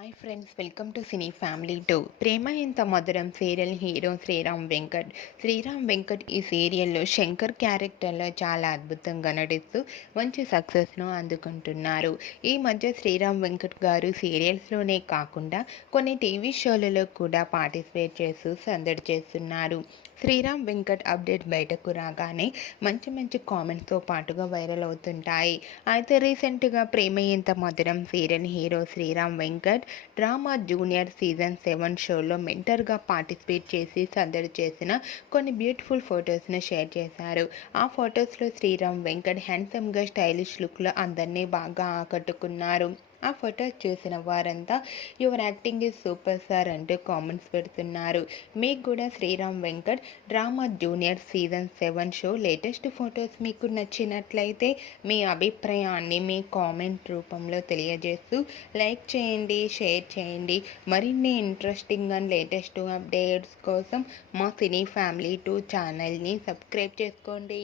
Hi friends, welcome to cine family 2. Prema Entha Madhuram serial hero Sriram Venkat. Sriram Venkat ఈ సీరియల్లో శంకర్ క్యారెక్టర్లో చాలా అద్భుతంగా నటిస్తూ మంచి సక్సెస్ను అందుకుంటున్నారు. ఈ మధ్య శ్రీరామ్ వెంకట్ గారు సీరియల్స్లోనే కాకుండా కొన్ని టీవీ షోలలో కూడా పార్టిసిపేట్ చేస్తూ సందడి చేస్తున్నారు. శ్రీరామ్ వెంకట్ అప్డేట్ బయటకు రాగానే మంచి మంచి కామెంట్స్తో పాటుగా వైరల్ అవుతుంటాయి. అయితే రీసెంట్గా Prema Entha Madhuram serial hero Sriram Venkat drama junior season 7 షోలో మెంటర్గా పార్టిసిపేట్ చేసి సందడి చేసిన కొన్ని బ్యూటిఫుల్ ఫొటోస్ను షేర్ చేశారు. ఆ ఫొటోస్లో శ్రీరామ్ వెంకట్ హ్యాండ్సమ్గా స్టైలిష్ లుక్లో అందరినీ బాగా ఆకట్టుకున్నారు. ఆ ఫొటోస్ చూసిన వారంతా your acting is super sir అంటూ కామెంట్స్ పెడుతున్నారు. మీకు కూడా Sriram Venkat drama junior season 7 show latest photos మీకు నచ్చినట్లయితే మీ అభిప్రాయాన్ని మీ కామెంట్ రూపంలో తెలియజేస్తూ లైక్ చేయండి, షేర్ చేయండి. మరిన్ని ఇంట్రెస్టింగ్ అండ్ లేటెస్ట్ అప్డేట్స్ కోసం మా సినీ ఫ్యామిలీ 2 ఛానల్ని సబ్స్క్రైబ్ చేసుకోండి.